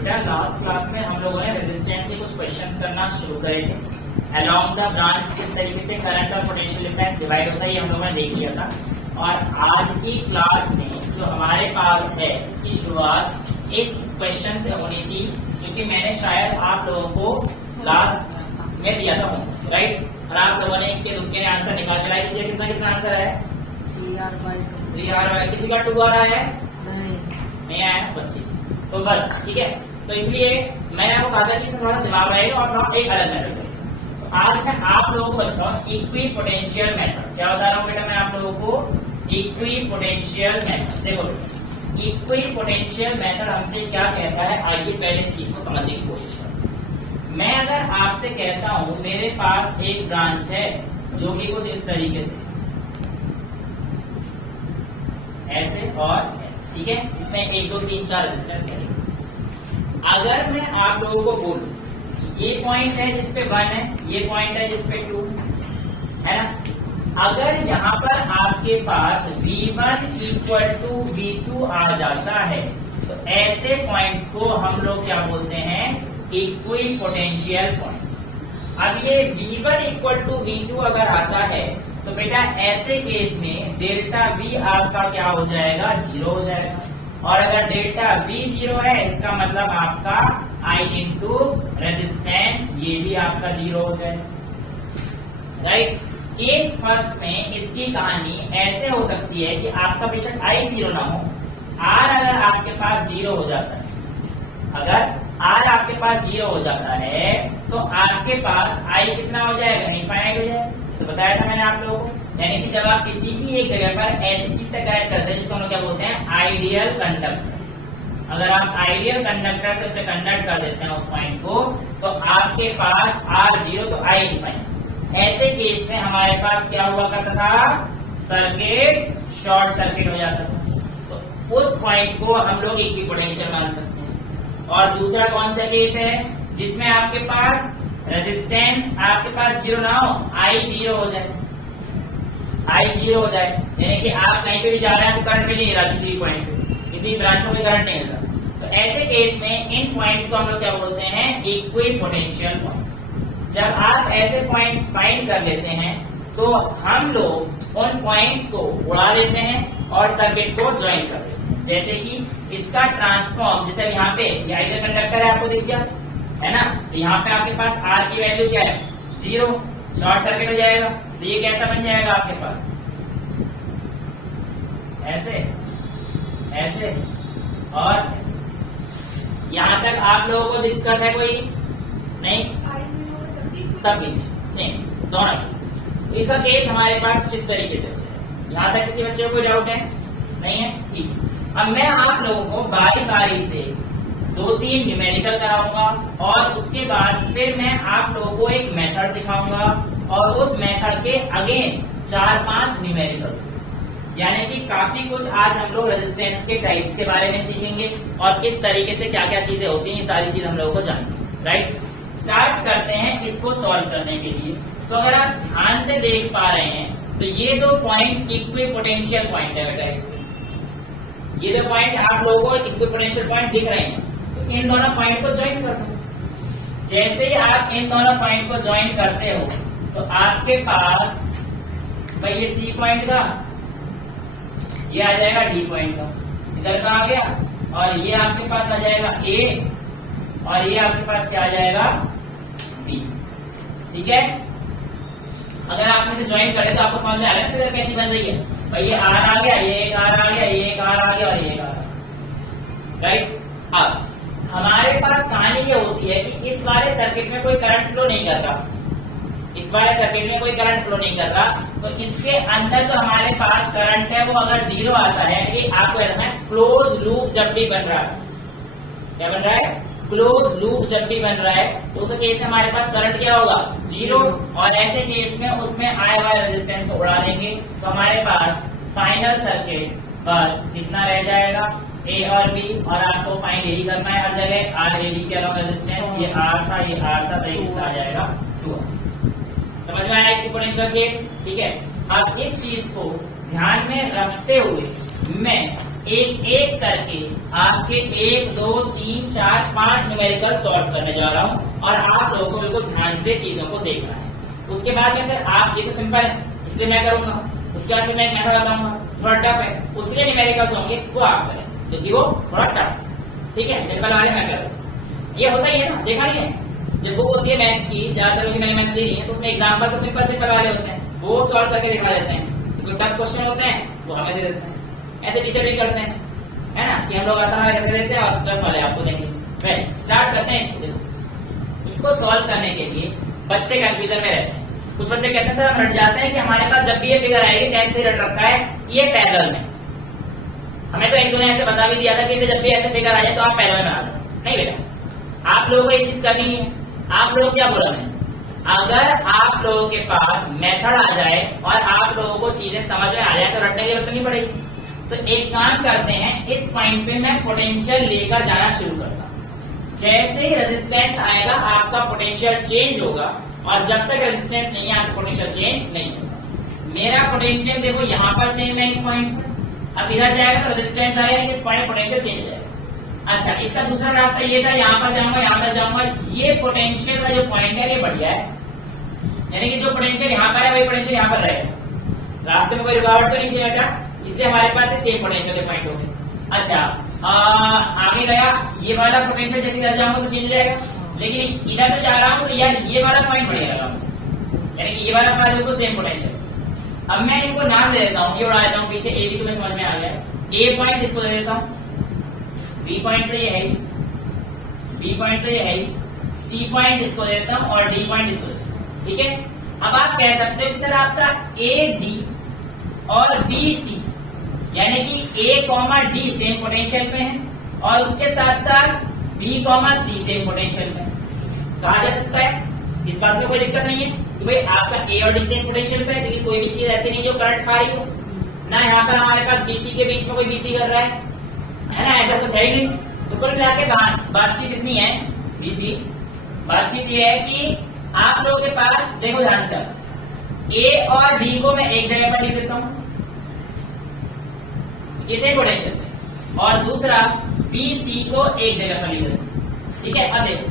बेटा last class में हम लोगों ने रेजिस्टेंस के कुछ क्वेश्चंस करना शुरू करे थे। अलोंग द ब्रांच किस तरीके से करंट और पोटेंशियल डिफरेंस डिवाइड होता है, ये हम लोगों ने देख लिया था। और आज की क्लास में जो हमारे पास है उसकी शुरुआत इस क्वेश्चन से होनी थी, क्योंकि मैंने शायद आप लोगों को लास्ट में दिया था राइट, और आप लोगों ने इसके दुक्के आंसर निकाल के लाए। किसी कितना कितना आंसर है? 3R/2। किसी का 2 आ रहा है? नहीं आया, बस ठीक। तो बस ठीक है, तो इसलिए मैंने आपको कहा था कि थोड़ा दिमाग रहेगा और थोड़ा एक अलग मेथड करेंगे। तो आज मैं आप लोगों को बताऊँ इक्वी पोटेंशियल मेथड। क्या बता रहा हूँ बेटा मैं आप लोगों को? Equi potential method. देखो इक्वी पोटेंशियल मेथड हमसे क्या कहता है, आइए पहले इस चीज को समझने की कोशिश करें। मैं अगर आपसे कहता हूं मेरे पास एक ब्रांच है जो कि कुछ इस तरीके से ऐसे और ऐसे, ठीक है, इसमें 1 2 3 4 रेजिस्टेंस करेंगे। अगर मैं आप लोगों को बोलूं ये पॉइंट है जिसपे 1 है, ये पॉइंट है जिसपे 2 है ना, अगर यहाँ पर आपके पास V1 = V2 आ जाता है तो ऐसे पॉइंट्स को हम लोग क्या बोलते हैं? Equi potential point. अब ये V1 = V2 अगर आता है तो बेटा ऐसे केस में डेल्टा V आपका क्या हो जाएगा? 0 हो जाएगा। और अगर डेल्टा V 0 है इसका मतलब आपका I इंटू रेजिस्टेंस ये भी आपका 0 हो जाएगा राइट। केस फर्स्ट में इसकी कहानी ऐसे हो सकती है कि आपका बेशक I 0 ना हो, R अगर आपके पास 0 हो जाता है, अगर R आपके पास 0 हो जाता है तो आपके पास I कितना हो जाएगा? इनफाइनाइट हो जाएगा। तो बताया था मैंने आप लोगों को, यानी कि जब आप किसी भी एक जगह पर ऐसी चीज से कनेक्ट करते हैं जिसको हम लोग क्या बोलते हैं? Ideal conductor. अगर आप आइडियल कंडक्टर से उसे कंडक्ट कर देते हैं उस पॉइंट को, तो आपके पास R0 तो I इनफाइनाइट। ऐसे केस में हमारे पास क्या हुआ करता था? सर्किट शॉर्ट सर्किट हो जाता था। तो उस पॉइंट को हम लोग इक्वी पोटेंशियल मान सकते हैं। और दूसरा कौन सा केस है जिसमें आपके पास रेजिस्टेंस आपके पास 0 ना हो, I 0 हो जाए, I 0 हो जाए, यानी कि आप कहीं पे भी जा रहे हैं तो करंट भी नहीं रहा, किसी पॉइंट पे किसी ब्रांचों में करंट नहीं रहा। तो ऐसे केस में इन पॉइंट्स को हम लोग क्या बोलते हैं? Equi potential point. जब आप ऐसे पॉइंट्स फाइंड कर लेते हैं तो हम लोग उन पॉइंट्स को उड़ा देते हैं और सर्किट को ज्वाइन कर देते हैं। जैसे कि इसका ट्रांसफॉर्म, जैसे यहाँ पे ये आइडियल कंडक्टर है, आपको दिख गया है ना, तो यहाँ पे आपके पास R की वैल्यू क्या है? 0, शॉर्ट सर्किट हो जाएगा। तो ये कैसा बन जाएगा आपके पास? ऐसे ऐसे और ऐसे। यहाँ तक आप लोगों को दिक्कत है कोई? नहीं, तब सेम दोनों केस। इसका केस हमारे पास कुछ इस तरीके से है। यहाँ तक किसी बच्चे को कोई डाउट है? नहीं है, ठीक। अब मैं आप लोगों को बारी बारी से 2-3 न्यूमेरिकल कराऊंगा और उसके बाद फिर मैं आप लोगों को एक मेथड सिखाऊंगा और उस मेथड के अगेन 4-5 न्यूमेरिकल्स। यानी कि काफी कुछ आज हम लोग रेजिस्टेंस के टाइप्स के बारे में सीखेंगे और किस तरीके से क्या क्या चीजें होती हैं, ये सारी चीज हम लोगों को जानेंगे राइट। स्टार्ट करते हैं इसको सॉल्व करने के लिए। तो अगर आप ध्यान से देख पा रहे हैं तो ये 2 पॉइंट इक्वी पोटेंशियल पॉइंट है बेटा। इसमें ये 2 पॉइंट आप लोगों को इक्वी पोटेंशियल पॉइंट दिख रहे हैं, तो इन दोनों पॉइंट को ज्वाइन कर दो। जैसे ही आप इन दोनों पॉइंट को ज्वाइन करते हो तो आपके पास भाई ये C पॉइंट का, ये आ जाएगा D पॉइंट का, इधर का आ गया, और ये आपके पास आ जाएगा A, और ये आपके पास क्या आ जाएगा? B। ठीक है, अगर आप इसे ज्वाइन करें तो आपको समझ में आ रहा है फिगर कैसी बन रही है। भाई ये R आ गया, ये एक R आ गया, ये एक R आ गया और ये एक R आ गया राइट। अब हमारे पास कहानी ये होती है कि इस वाले सर्किट में कोई करंट फ्लो नहीं कर रहा, इस वाले सर्किट में कोई करंट फ्लो नहीं कर रहा, तो इसके अंदर जो हमारे पास करंट है वो अगर 0 आता है, ये आपको रखना है क्लोज लूप जब भी बन रहा है। क्या बन रहा है? क्लोज लूप जब भी बन रहा है तो उस केस में हमारे पास करंट क्या होगा? 0। और ऐसे केस में उसमें आए वाले रेजिस्टेंस को उड़ा देंगे तो हमारे पास फाइनल सर्किट बस कितना रह जाएगा? A और B, और आपको फाइंड यही करना है हर जगह R A B के अलावा रेजिस्टेंस। ये R था, ये R था, तो ये कितना आ जाएगा? 2। समझ में आया इक्वी पोटेंशियल के? ठीक है, अब इस चीज को ध्यान में रखते हुए मैं एक एक करके आपके 1 2 3 4 5 न्यूमेरिकल सॉल्व करने जा रहा हूं और आप लोगों को बिल्कुल ध्यान से चीजों को देखना है। उसके बाद में फिर आप, ये तो सिंपल है इसलिए मैं करूंगा, उसके बाद फिर मैं एक मेथड बताऊंगा थोड़ा टफ है, उसके न्यूमेरिकल्स होंगे वो आप करें क्योंकि वो थोड़ा टफ, ठीक है। सिंपल वाले मैं करूँ, ये होता ही है ना, देखा नहीं है जब बुक होती है मैथ्स की, ज्यादातर लोग मैंने मैथ्स ली है तो उसमें एग्जाम्पल तो सिंपल सिंपल वाले होते हैं, वो सॉल्व करके दिखा देते हैं। जो टफ क्वेश्चन होते हैं वो हमें दे देते हैं, ऐसे टीचर भी करते हैं, है ना, कि हम लोग आसान वाले करके देते हैं और टफ वाले आपको देंगे। फिर स्टार्ट करते हैं इसको। देखो इसको सॉल्व करने के लिए बच्चे कंफ्यूजन में रहते हैं। कुछ बच्चे कहते हैं सर हम रट जाते हैं कि हमारे पास जब भी ये फिगर आएगी 10 से रट रखा है कि ये पैरेलल में। हमें तो एक दो ने ऐसे बता भी दिया था कि जब भी ऐसे फिगर आ जाए तो आप पैरेलल में आ जाओ। नहीं बेटा, आप लोगों को एक चीज करनी है। आप लोग क्या बोला मैंने, अगर आप लोगों के पास मेथड आ जाए और आप लोगों को चीजें समझ में आ जाए तो रटने की जरूरत नहीं पड़ेगी। तो एक काम करते हैं, इस पॉइंट पे मैं पोटेंशियल लेकर जाना शुरू करता हूं। जैसे ही रेजिस्टेंस आएगा आपका पोटेंशियल चेंज होगा और जब तक रेजिस्टेंस नहीं है आपका पोटेंशियल चेंज नहीं होगा। मेरा पोटेंशियल देखो यहाँ पर सेम है एक पॉइंट पर, अब इधर जाएगा तो रेजिस्टेंस आएगा, इस पॉइंट पोटेंशियल चेंज हो जाएगा। अच्छा, इसका दूसरा रास्ता ये था, यहाँ पर जाऊंगा यहाँ पर जाऊंगा, ये पोटेंशियल का जो पॉइंट है ये बढ़िया है, यानी कि जो पोटेंशियल यहाँ पर है वही पोटेंशियल यहाँ पर रहेगा। रास्ते में कोई रुकावट तो नहीं थी बेटा, इसलिए हमारे पास सेम पोटेंशियल के पॉइंट हो गए। अच्छा, आगे गया, ये वाला पोटेंशियल जैसे इधर जाऊंगा तो चेंज हो जाएगा, लेकिन इधर से जा रहा हूँ तो यार ये वाला पॉइंट बढ़िया लगा, यानी कि ये वाला पॉइंट बिल्कुल सेम पोटेंशियल। अब मैं इनको नाम दे देता हूँ, ये उड़ा देता हूँ पीछे, ए भी तुम्हें समझ में आ गया। ए पॉइंट इसको दे देता हूँ, बी पॉइंट तो ये है, बी पॉइंट तो ये है, सी पॉइंट इसको दे देता हूँ और डी पॉइंट इसको देता हूँ, ठीक है। अब आप कह सकते हो कि सर आपका ए डी और बी सी यानी कि ए कॉमा डी सेम पोटेंशियल पे है और उसके साथ साथ B comma C same potential पे कहा जा सकता है। इस बात में कोई दिक्कत नहीं है कि भाई आपका ए और डी सेम पोटेंशियल पे है, क्योंकि कोई भी चीज ऐसी नहीं जो करंट खा रही हो ना। यहाँ पर हमारे पास बीसी के बीच में कोई बीसी कर रहा है ना, ऐसा कुछ है ही नहीं। तो कुल मिला के बातचीत इतनी है, बीसी बातचीत ये है कि आप लोगों के पास देखो ध्यान से, ए और डी को मैं एक जगह पर लिख देता हूं इसे पोटेंशियल पे, और दूसरा बी सी को एक जगह पर लिख देता हूं, ठीक है। अब देखो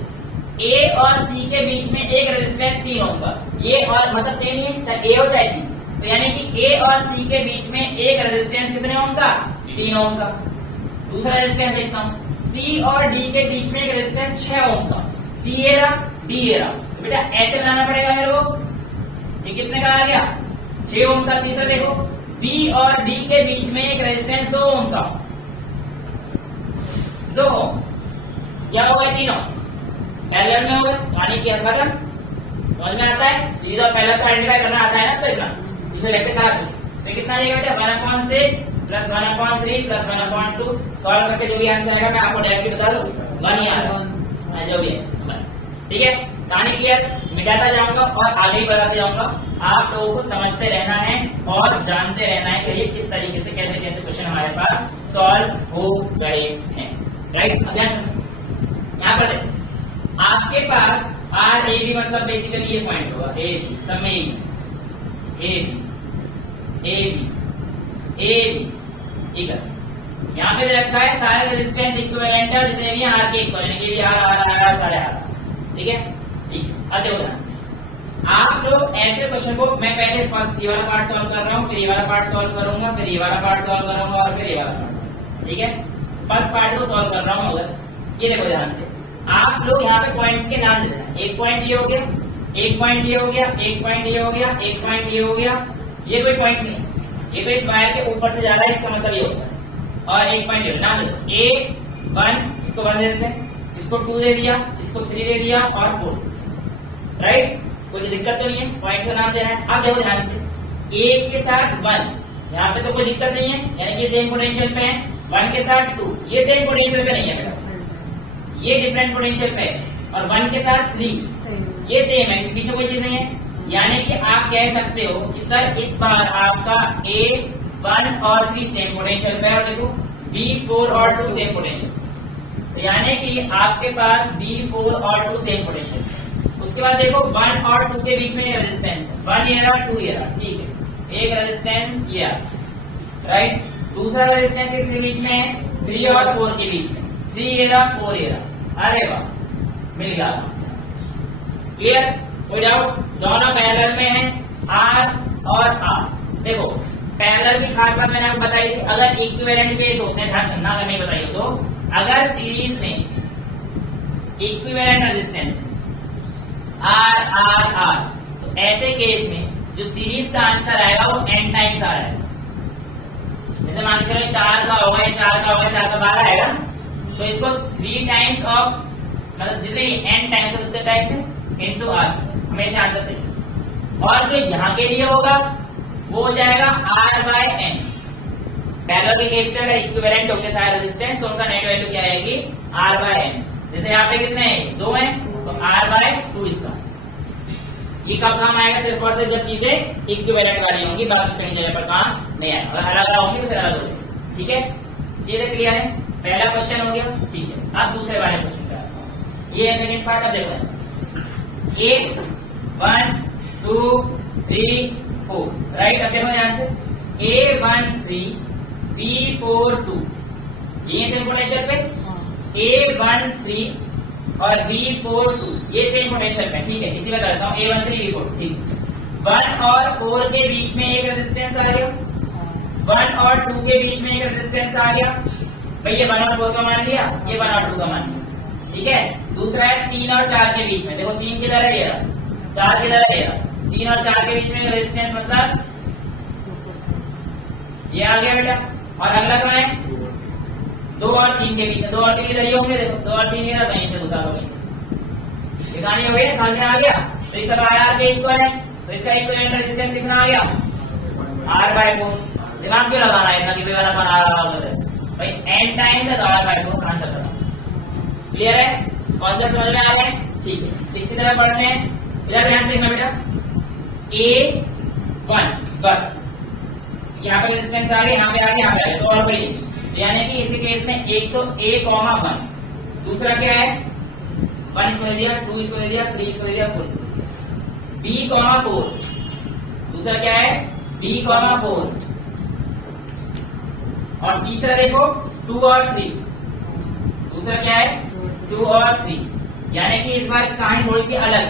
ए और सी के बीच में एक रेजिस्टेंस 3 ओम का, ये और मतलब सेम ही है, चाहे ए हो चाहे बी, तो यानी कि ए और सी के बीच में एक रेजिस्टेंस कितने ओम का, 3 ओम का। दूसरा रेजिस्टेंस देखता हूं, सी और डी के बीच में एक रेजिस्टेंस 6 ओम का, सी ए रहा डी ए रहा, तो बेटा ऐसे बनाना पड़ेगा मेरे को। ये कितने का आ गया, 6 ओम का। तीसरा देखो बी और डी के बीच में एक रेजिस्टेंस 2 ओम का, 2 ओम, क्या हो गया, 3 ओम, पैरेलल में हो गए, यानी कि खत्म। समझ में आता है, सीरीज और पैरेलल को आइडेंटिफाई करना आता है ना, तो इतना पिछले लेक्चर करा चुके। तो कितना आएगा बेटा, 1/6 प्लस 1/3 प्लस 1/2, सॉल्व करके जो भी आंसर आएगा मैं आपको डायरेक्टली बता दूं, 1 ही आ रहा है जो भी है, ठीक है। कहानी क्लियर, मिटाता जाऊंगा और आगे ही बताते जाऊंगा। आप लोगों को समझते रहना है और जानते रहना है कि ये किस तरीके से कैसे कैसे क्वेश्चन हमारे पास सॉल्व हो गए हैं, राइट। अब यहाँ पर आपके पास आर ए बी मतलब बेसिकली ये पॉइंट होगा, ए बी सब में A B A B A B, ठीक है। यहाँ पे रखा है सारे रेजिस्टेंस इक्विवेलेंट है, जितने भी आर के इक्विवेलेंट, ये भी आर साढ़े आर, ठीक है, ठीक है। अब देखो ध्यान से, आप लोग ऐसे क्वेश्चन को, मैं पहले फर्स्ट ये वाला पार्ट सॉल्व कर रहा हूँ, फिर ये वाला पार्ट सॉल्व करूंगा, फिर ये वाला पार्ट सॉल्व करूंगा और फिर ये वाला पार्ट, ठीक है। फर्स्ट पार्ट को सॉल्व कर रहा हूँ, मगर ये देखो ध्यान से, आप लोग यहाँ पे पॉइंट्स के नाम दे देना। एक पॉइंट ये हो गया, एक पॉइंट ये हो गया, एक पॉइंट ये हो गया, एक पॉइंट ये हो गया, ये कोई पॉइंट नहीं है, ये तो इस वायर के ऊपर से जा रहा है, इसका मतलब ये होता है। और एक पॉइंट ये नाम दे दो, ए 1 इसको 1 दे देते हैं, इसको 2 दे दिया, इसको 3 दे दिया और 4, राइट। कोई दिक्कत तो नहीं है, पॉइंट का नाम देना है। अब देखो ध्यान से, ए के साथ 1, यहाँ पे तो कोई दिक्कत नहीं है, यानी कि सेम पोटेंशियल पे है। 1 के साथ 2, ये सेम पोटेंशियल पे नहीं है बेटा, ये डिफरेंट पोटेंशियल पे है। और 1 के साथ 3 ये सेम है, पीछे कोई चीज नहीं है। यानी कि आप कह सकते हो कि सर इस बार आपका ए 1 और 3 सेम पोटेंशियल पे है, और देखो बी 4 और 2 सेम पोटेंशियल, तो यानी कि आपके पास बी 4 और 2 सेम पोटेंशियल। उसके बाद देखो 1 और 2 के बीच में रेजिस्टेंस, 1 ये रहा 2 ये रहा, ठीक है, एक रेजिस्टेंस ये, राइट। दूसरा रेजिस्टेंस किसके बीच में है? 3 और 4 के बीच में। 3 ये रहा, 4 ये रहा। अरे वाह, मिल गया। क्लियर? कोई डाउट? दोनों पैरेलल में है, R और R। देखो पैरेलल की खास बात मैंने आपको बताई थी, अगर इक्विवेलेंट केस होते हैं, ध्यान सुनना अगर नहीं बताई तो, अगर सीरीज में equivalent resistance R R R, तो ऐसे केस में जो सीरीज का आंसर आएगा वो n टाइम्स आ रहा है। जैसे मान के चलो 4 का होगा या 4 का होगा, 4 का 12 आएगा, तो इसको 3 टाइम्स ऑफ मतलब जितने n टाइम्स है उतने टाइम्स है इनटू r, हमेशा आंसर सही। और जो यहाँ के लिए होगा वो हो जाएगा R बाय n। पैरेलल के केस में अगर इक्विवेलेंट होके सारे रेजिस्टेंस तो उनका नेट वैल्यू क्या आएगी? R by n। जैसे यहाँ पे कितने हैं? 2 हैं, तो R बाय 2 इसका। ये कब काम आएगा? सिर्फ और सिर्फ जब चीजें इक्विवेलेंट वाली होंगी, बाकी कहीं जगह पर काम नहीं आएगा। अगर अलग अलग होंगी तो फिर अलग होगी। ठीक है, चीजें क्लियर है? पहला क्वेश्चन हो गया। ठीक है, अब दूसरे वाले क्वेश्चन पे आता हूं। ये सेकंड पार्ट का देखो, ये 1 2 3 4 राइट। अब देखो ध्यान से, A13 B42, ये सेम पोटेंशियल पे, A13 और B42 ये सेम पोटेंशियल पे। ठीक है, इसी में करता हूँ A13 B42। ठीक, 1 और 4 के बीच में एक रेजिस्टेंस आ गया, 1 और 2 के बीच में एक रेजिस्टेंस आ गया। भाई ये 1 और 4 का मान लिया, ये 1 और 2 का मान लिया। ठीक है, दूसरा है 3 और 4 के बीच में। देखो 3 किधर है? ये 4 किधर है? ये 3 और 4 के बीच में रेजिस्टेंस मतलब ये आ गया बेटा। और अगला कहाँ है? 2 और 3 के बीच में। 2 और 3 इधर ही होंगे। देखो 2 और 3 इधर, वहीं से घुसा दो, वहीं से। ये कहानी हो गई, समझ में आ गया? तो इसका आर के इक्वल है, तो इसका इक्विवेलेंट रेजिस्टेंस कितना आ गया? R by 4। दिमाग क्यों लगाना है इतना कि वाला पर आ रहा होगा? भाई n टाइम्स है तो R बाय 4 आंसर करना। क्लियर है? कॉन्सेप्ट समझ में आ गए? ठीक है, इसकी तरह पढ़ते हैं। इधर ध्यान से देखना बेटा, A1 बस, यहाँ पे रेजिस्टेंस आ गया, यहाँ पे आ गया, यहाँ पे आ गया, तो और बड़ी। यानी कि इसी केस में एक तो A,1, दूसरा क्या है? 1 इसको दे दिया, 2 इसको दे दिया, 3 इसको दे दिया, 4 इसको दे दिया। B,4, दूसरा क्या है? B,4, और तीसरा देखो 2 और 3, दूसरा क्या है? 2 और 3। यानी कि इस बार कहानी थोड़ी सी अलग।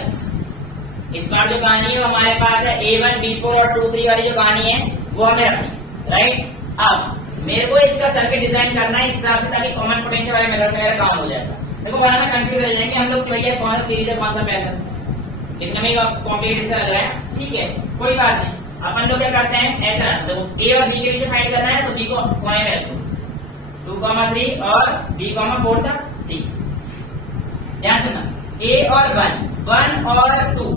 इस बार जो कहानी है वो हमारे पास है A1 B4 और 2 3 वाली जो कहानी है वो हमें रखनी है, राइट। अब मेरे को इसका सर्किट डिजाइन करना है इस हिसाब से ताकि कॉमन पोटेंशियल वाले मेथड वगैरह काम हो जाए। देखो वहां कंफ्यूज हो जाएंगे हम लोग कि भैया कौन सा सीरीज है कौन सा पैरेलल, इतने में कॉम्प्लिकेटेड सा लग रहा है। ठीक है, कोई बात नहीं, अपन लोग क्या करते हैं ऐसा, देखो A और B के बीच फाइंड करना है तो B को कोने में रखो, 2,3 और B,4 तक। ठीक, ध्यान सुनना, A और 1 और 2,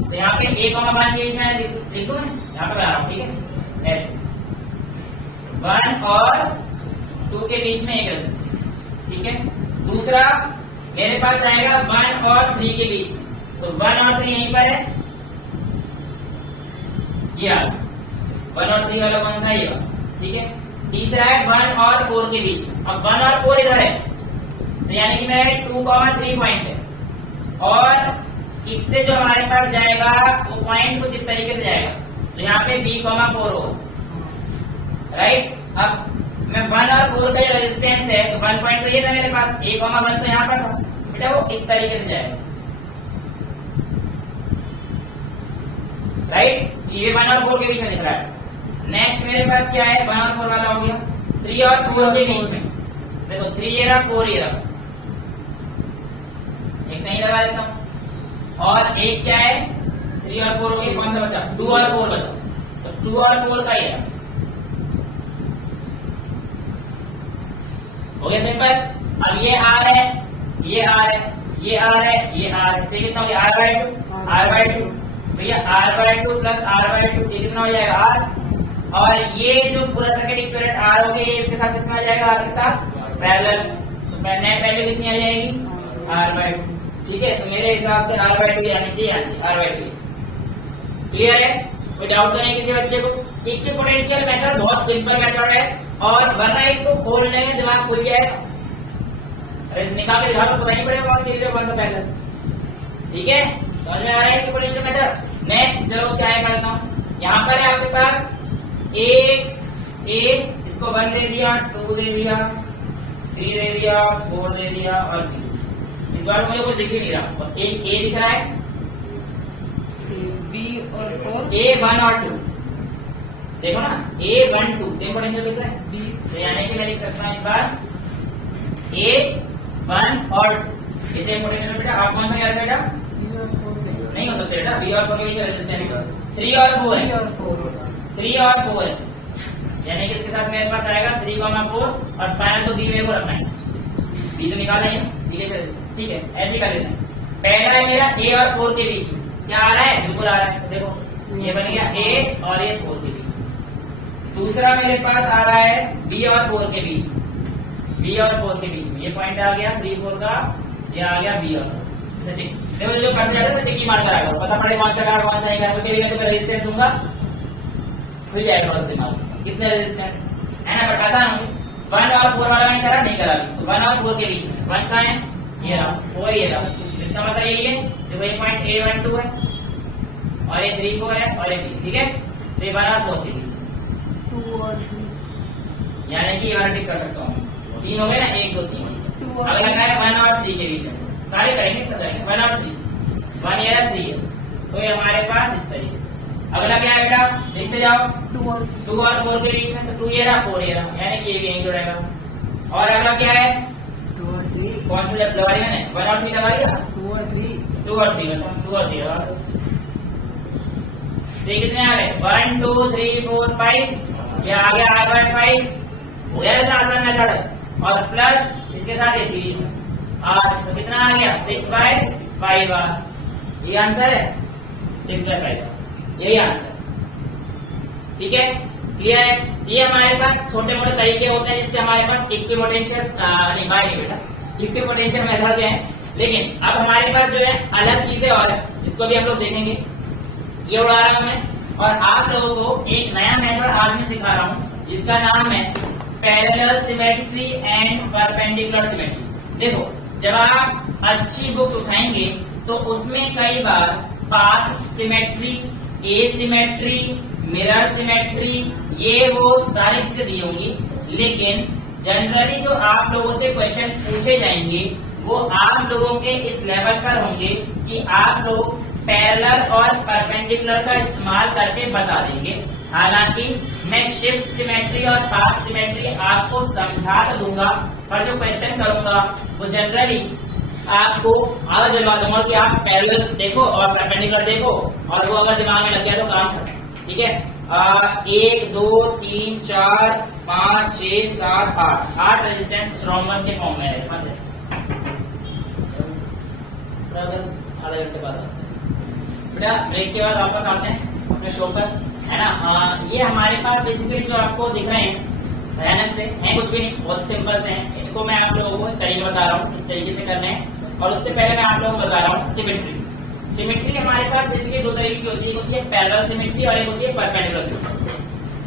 तो यहाँ पे A,1 के बीच में लिख दो, यहाँ पे बना रहा हूँ। ठीक है, ऐसे 1 और 2 के बीच में एक रेजिस्टेंस। ठीक है, दूसरा मेरे पास आएगा 1 और 3 के बीच में, तो 1 और 3 यहीं पर है, ये 1 और 3 वाला कौन सा है? ठीक है, तीसरा है 1 और 4 के बीच में। अब 1 और 4 इधर है, तो यानी कि मेरा 2,3 पॉइंट है, और इससे जो हमारे पास जाएगा वो पॉइंट कुछ इस तरीके से जाएगा, तो यहाँ पे B,4 होगा, राइट। अब मैं 1 और 4 का जो रेजिस्टेंस है, तो 1 पॉइंट तो ये था मेरे पास, A,1 तो यहाँ पर था बेटा, वो इस तरीके से जाएगा, राइट। ये 1 और 4 के बीच में दिख रहा है। नेक्स्ट मेरे पास क्या है? 1 और 4 वाला हो गया, 3 और 4 के बीच में। देखो 3 ये रहा, 4 ये रहा, एक नहीं लगा देता हूं, और एक क्या है? 3 और 4 हो गए, कौन सा बचा? 2 और 4 बचा, तो 2 और 4 का ये हो गया सिंपल। अब ये R है, ये R है, ये R है, ये R है, तो कितना हो गया? R/2 भैया, R/2 प्लस R/2 ये कितना हो जाएगा? R। और ये जो पूरा सर्किट इक्विवेलेंट R हो गया, इसके साथ कितना आ जाएगा? R के साथ पैरेलल, तो नेट वैल्यू कितनी आ जाएगी? R/2। ठीक है, तो मेरे हिसाब से R/2 आनी चाहिए, R/2। क्लियर है? कोई डाउट तो नहीं किसी बच्चे को? इक्विपोटेंशियल मेथड बहुत सिंपल मेथड है, और वरना इसको खोलने में दिमाग खुल जाएगा, अरे निकाल के दिखा तो पता नहीं पड़ेगा कौन सीरीज है कौन सा पैरेलल। ठीक है, समझ में आ रहा है इक्विपोटेंशियल मेथड। नेक्स्ट चलो उसके आगे करता हूं। यहाँ पर है आपके पास A इसको 1 दे दिया, 2 दे दिया, 3 दे दिया, 4 दे दिया और 3। इस बार मुझे कुछ दिख ही नहीं रहा, बस एक ए दिख रहा है, बी और 4, ए 1 और 2। देखो ना, ए 1 2 सेम पोटेंशियल दिख रहा है, बी तो यानी कि मैं लिख सकता हूँ इस बार ए 1 और 2 इसे पोटेंशियल। बेटा आप कौन सा याद है बेटा? बी और 4 नहीं हो सकते बेटा, बी और 4 के बीच रेजिस्टेंस 3 और 4 है, 3 और 4 है, यानी कि इसके साथ मेरे पास आएगा 3, 4 और फाइनल तो बी मेरे को रखना है, बी तो निकाला है, बी के रेजिस्टेंस। ठीक है, ऐसे ही कर लेते हैं। पहला है मेरा ए और 4 के बीच में, क्या आ रहा है? बिल्कुल आ रहा है, तो देखो ये बन गया ए और ए 4 के बीच। दूसरा मेरे पास आ रहा है बी और 4 के बीच में, बी और 4 के बीच में ये पॉइंट आ गया 3 4 का, ये आ गया बी और 4। ठीक, देखो जो करते जाते हैं टिक मार कर आएगा, पता पड़े कौन सा कार्ड कौन सा है, तो मैं रेजिस्टेंस दूंगा, खुल जाएगा थोड़ा सा दिमाग, कितने रेजिस्टेंस है ना। बट आसान होंगे, 1 और 4 वाला नहीं करा, नहीं करा, तो 1 और 4 के बीच में 1 का है, ये रहा 4, ये रहा, इसका मतलब ये देखो ये पॉइंट A1 2 है और ये 3 4 है और ये 3। ठीक है, तो ये 1 और 4 के बीच 2 और 3, यानी कि ये वाला टिक कर सकता हूँ, 3 हो गए ना, 1 2 3। 2 और अगला क्या है? 1 और 3 के बीच में, सारे करेंगे सब करेंगे, 1 और 3, 1 ये 3 है, तो ये हमारे पास इस तरीके से। अगला क्या है बेटा? देखते जाओ, 2 और 4 के बीच में, तो 2 ये रहा 4 ये रहा, यानी कि ये भी यहीं जुड़ेगा। और अगला क्या है? 2 और 3, कौन सा जब लगा रही मैंने? 1 और 3 लगा दिया, 2 और 3, 2 और 3 बस, 2 और 3 लगा दो। तो ये कितने आ गए? 1 2 3 4 5, ये आ गया R/5, हो गया इतना आसान मेथड। और प्लस इसके साथ ये सीरीज 8, तो कितना आ गया? 6/5 R। ये आंसर है 6/5, यही आंसर। ठीक है, क्लियर है? ये हमारे पास छोटे मोटे तरीके होते हैं जिससे हमारे पास इक्विपोटेंशियल नहीं बेटा, इक्विपोटेंशियल मेथड है। लेकिन अब हमारे पास जो है अलग चीजें और है, जिसको भी हम लोग देखेंगे। ये उड़ा रहा हूं मैं, और आप लोगों को एक नया मेथड आज मैं सिखा रहा हूं जिसका नाम है parallel symmetry and perpendicular symmetry. देखो, जब आप अच्छी बुक्स उठाएंगे तो उसमें कई बार path symmetry, asymmetry, mirror symmetry, ये वो सारी चीजें दी होंगी। लेकिन जनरली जो आप लोगों से क्वेश्चन पूछे जाएंगे वो आप लोगों के इस लेवल पर होंगे कि आप लोग पैरेलल और परपेंडिकुलर का इस्तेमाल करके बता देंगे। हालांकि मैं शिफ्ट सिमेट्री और पाथ सिमेट्री आपको समझा तो दूंगा, पर जो क्वेश्चन करूंगा वो जनरली आपको आधा दिलवा दूंगा कि आप पैरेलल देखो और परपेंडिकुलर देखो, और वो अगर दिमाग में लग गया तो काम करें। ठीक है, 1 2 3 4 5 6 7 8 रेजिस्टेंस रोमबस के फॉर्म में है बस। आधे घंटे बाद बेटा ब्रेक के बाद वापस आते हैं अपने शो पर, है ना। ये हमारे पास बेसिकली जो आपको दिख रहे हैं भयानक से हैं, कुछ भी नहीं, बहुत सिंपल से हैं। इनको मैं आप लोगों को तरीके बता रहा हूँ किस तरीके से करने हैं। और उससे पहले मैं आप लोगों को बता रहा हूँ सिमेट्री। सिमेट्री हमारे पास बेसिकली दो तरीके की होती है, एक होती है पैरेलल सिमेट्री और एक होती है परपेंडिकुलर सिमेट्री।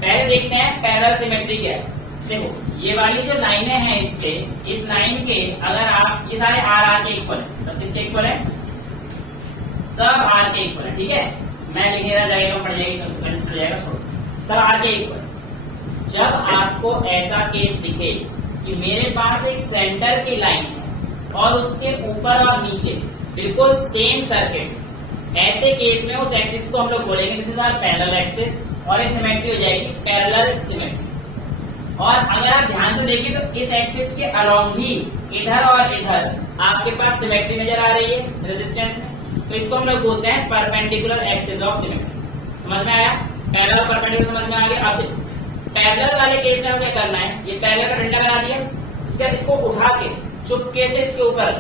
पहले देखते हैं पैरेलल सिमेट्री क्या है। देखो, ये वाली जो लाइनें हैं इस पे, इस लाइन के अगर आप ये सारे आर के इक्वल है, सब किसके इक्वल है? सब आर के इक्वल है। ठीक है, मैं लिखे रह जाएगा, पढ़ जाएगा, हो जाएगा, छोड़ो, सब आर के इक्वल। जब आपको ऐसा केस दिखे कि मेरे पास एक सेंटर की लाइन है और उसके ऊपर और नीचे बिल्कुल सेम सर्किट, ऐसे केस में उस एक्सिस को हम लोग बोलेंगे this is our parallel axis, और ये सिमेट्री हो जाएगी पैरेलल सिमेट्री। और अगर आप ध्यान से देखिए तो इस एक्सिस के अलोंग भी इधर और इधर आपके पास सिमेट्री नजर आ रही है रेजिस्टेंस में, तो इसको हम लोग बोलते हैं परपेंडिकुलर एक्सिस ऑफ सिमेट्री। समझ में आया? पैरेलल परपेंडिकुलर समझ में आ गया। अब पैरेलल वाले केस में क्या करना है, ये पैरेलल का डंडा बना दिया, उसके बाद इसको उठा के चुपके से इसके ऊपर,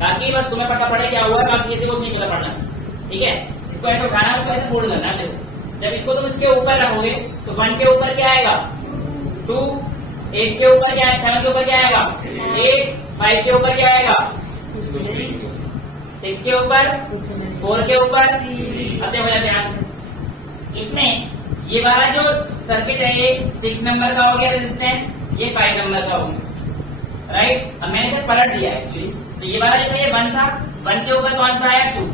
ताकि बस तुम्हें पता पड़े क्या हुआ, बाकी किसी को नहीं पता पड़ना। ठीक है, इसको ऐसे उठाना है, उसको ऐसे फोल्ड करना है। देखो, जब इसको तुम इसके ऊपर रखोगे तो 1 के ऊपर क्या आएगा? 2, 8 के ऊपर क्या आएगा? 7 के ऊपर क्या आएगा? 8, 5 के ऊपर क्या आएगा? 6 के ऊपर, 4 के ऊपर। अब देखो ध्यान से, इसमें ये वाला जो सर्किट है ये 6 नंबर का हो गया रेजिस्टेंस, ये 5 नंबर का हो गया, राइट। अब मैंने इसे पलट दिया एक्चुअली, तो ये वाला जो ये 1 था, 1 के ऊपर कौन सा आया? 2।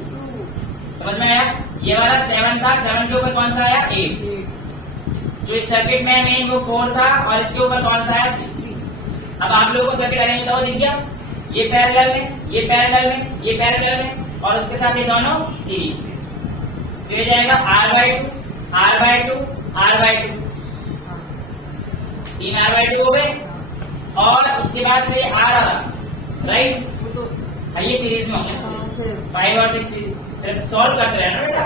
समझ में आया? ये वाला 7 था, 7 के ऊपर कौन सा आया? 8। जो इस सर्किट में है मेन वो 4 था और इसके ऊपर कौन सा है 3। अब आप लोगों को सर्किट अरेंज होता हुआ दिख गया, ये पैरेलल में, ये पैरेलल में, ये पैरेलल में और उसके साथ ये दोनों सीरीज में। तो ये जाएगा R/2 R/2 R/2, 3 R/2 हो गए और उसके बाद फिर R आ रहा, राइट। वो तो ये सीरीज में होंगे कहाँ से 5 और 6 सीरीज। फिर सॉल्व करते रहना बेटा,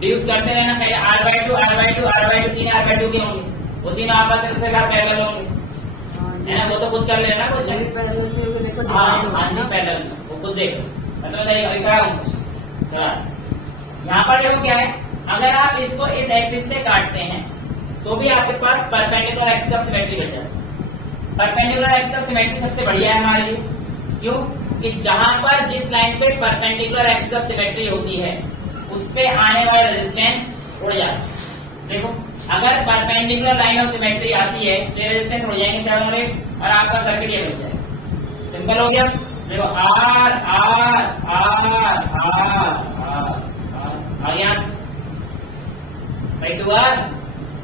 डिड्यूस करते रहना। पहले R/2 R/2 R/2 3 R/2 के होंगे, वो तीनों आपस में पैरेलल होंगे, है ना। वो तो खुद कर लेना क्वेश्चन। पैरेलल में भी देखो हाँ डिवाइड हाँ जी, होगा ना। पैरेलल वो खुद देखो, मतलब अभी करा हूँ कुछ। यहाँ पर देखो क्या है, अगर आप इसको इस एक्सिस से काटते हैं तो भी आपके पास परपेंडिकुलर एक्सिस ऑफ सिमेट्री बच जाता है। परपेंडिकुलर एक्सिस ऑफ सिमेट्री सबसे बढ़िया है हमारे लिए, क्यों कि जहां पर जिस लाइन पे परपेंडिकुलर एक्सिस ऑफ सिमेट्री होती है उस पे आने वाला रेजिस्टेंस उड़ जाता है। देखो अगर परपेंडिकुलर लाइन ऑफ सिमेट्री आती है तो ये रेजिस्टेंस उड़ जाएंगे 7 और 8 और आपका सर्किट ये बन जाएगा। सिंपल हो गया। देखो आर आर आर आर आ गया भाई 2R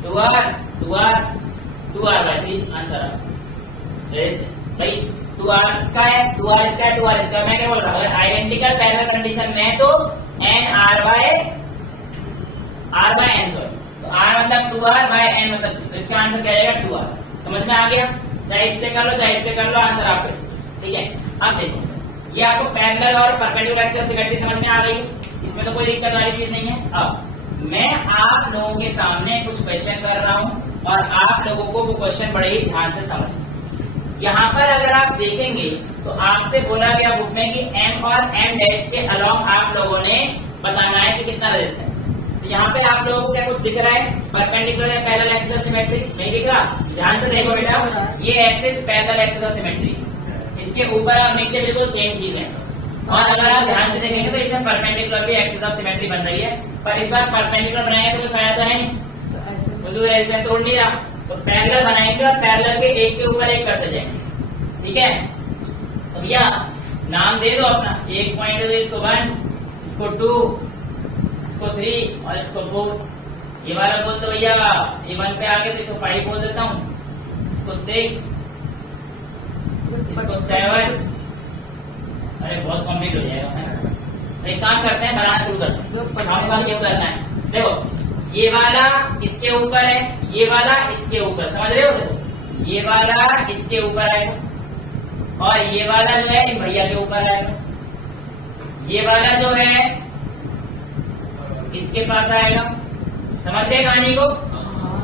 2R 2R 2R भाई 3 आंसर आ भाई 2R इसका है 2R इसका है 2R इसका। मैं क्या बोल रहा हूँ, अगर आइडेंटिकल पैरेलल कंडीशन में है तो n R by n sorry, तो R मतलब 2R बाय n मतलब 3, तो इसका आंसर क्या आएगा 2R। समझ में आ गया, चाहे इससे कर लो चाहे इससे कर लो, आंसर आपका ठीक है। अब देखो ये आपको पैरेलल और परपेंडिकुलर एक्सिस ऑफ सिमेट्री समझ में आ गई, इसमें तो कोई दिक्कत वाली चीज नहीं है। अब मैं आप लोगों के सामने कुछ क्वेश्चन कर रहा हूं और आप लोगों को वो क्वेश्चन बड़े ही ध्यान से समझना। यहाँ पर अगर आप देखेंगे तो आपसे बोला गया बुक में कि M और M डैश के अलोंग आप लोगों ने बताना है कि कितना रेजिस्टेंस है। तो यहाँ पे आप लोगों को क्या कुछ दिख रहा है, परपेंडिकुलर है पैरेलल एक्सिस ऑफ सिमेट्री, नहीं दिख रहा। ध्यान से देखो बेटा, ये axis parallel axis of symmetry, इसके ऊपर और नीचे बिल्कुल सेम चीज है। और अगर आप ध्यान से देखेंगे तो इसमें परपेंडिकुलर भी एक्सिस ऑफ सिमेट्री बन रही है, पर इस बार परपेंडिकुलर बनाएंगे तो कोई फायदा तो है नहीं, तो ऐसे तो रेजिस्टेंस उड़ नहीं रहा। तो पैरेलल बनाएंगे और पैरेलल के एक के ऊपर एक करते जाएंगे, ठीक है। तो भैया नाम दे दो अपना, एक पॉइंट दे दो, इसको 1, इसको 2, इसको 3 और इसको 4। ये वाला बोल दो भैया, ये 1 पे आ गया तो इसको 5 बोल देता हूँ, इसको 6, इसको 7। अरे बहुत कॉम्प्लीट हो जाएगा, है ना। एक काम करते हैं, बनाना शुरू करते हैं। हम क्यों करना है, देखो ये वाला इसके ऊपर है, ये वाला इसके ऊपर, समझ रहे हो। देखो ये वाला इसके ऊपर आएगा और ये वाला जो है इन भैया के ऊपर आएगा, ये वाला जो है इसके पास आएगा। समझ गए कहानी को,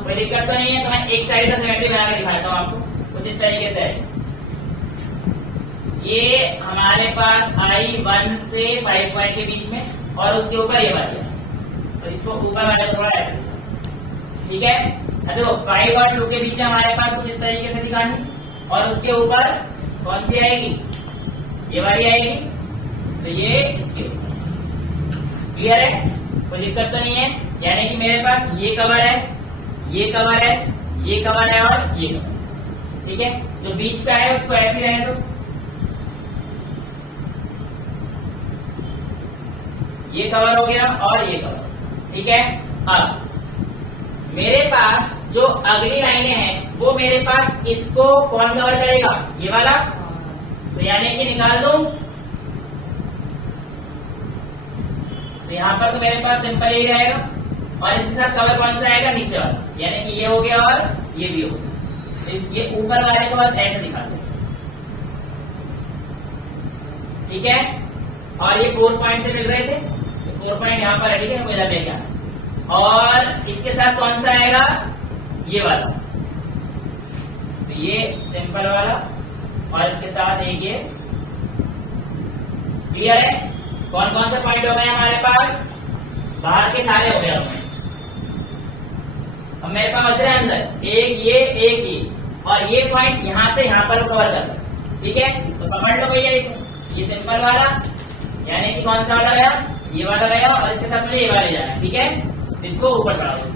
कोई दिक्कत तो नहीं है। तो मैं एक साइड का सिमेट्री बना के दिखाता हूँ आपको कुछ इस तरीके से है। ये हमारे पास आई 1 से 5 पॉइंट के बीच में और उसके ऊपर ये वाली, तो इसको ऊपर वाले को थोड़ा ऐसे, ठीक है। देखो 5 और 2 के बीच में हमारे पास कुछ इस तरीके से दिखानी और उसके ऊपर कौन सी आएगी, ये वाली आएगी, तो ये इसके ऊपर। क्लियर है, कोई दिक्कत तो नहीं है। यानी कि मेरे पास ये कवर है, ये कवर है, ये कवर है और ये कवर, ठीक है। जो बीच का है उसको ऐसे रहने दो, ये कवर हो गया और ये कवर, ठीक है। अब मेरे पास जो अगली लाइनें हैं वो मेरे पास इसको कौन कवर करेगा, ये वाला। तो यानी कि निकाल दो, तो यहां पर तो मेरे पास सिंपल ही रहेगा और इसके साथ कवर कौन सा आएगा, नीचे वाला, यानी कि ये हो गया और ये भी हो गया। तो ये ऊपर वाले को बस ऐसे दिखा दो, ठीक है। और ये 4 पॉइंट से मिल रहे थे, 4 पॉइंट यहाँ पर है, ठीक है, कोई इधर लेके आना। और इसके साथ कौन सा आएगा, ये वाला, तो ये सिंपल वाला और इसके साथ एक ये। क्लियर है, कौन कौन से पॉइंट हो गए हमारे पास, बाहर के सारे हो गए। अब मेरे पास बच रहे अंदर एक ये और ये पॉइंट यहाँ से यहाँ पर कवर कर, ठीक है। तो पकड़ लो भैया इसे, ये सिंपल वाला, यानी कि कौन सा वाला गया, ये वाला गया और इसके साथ मुझे ये वाला जाना, ठीक है। इसको ऊपर चढ़ा दो,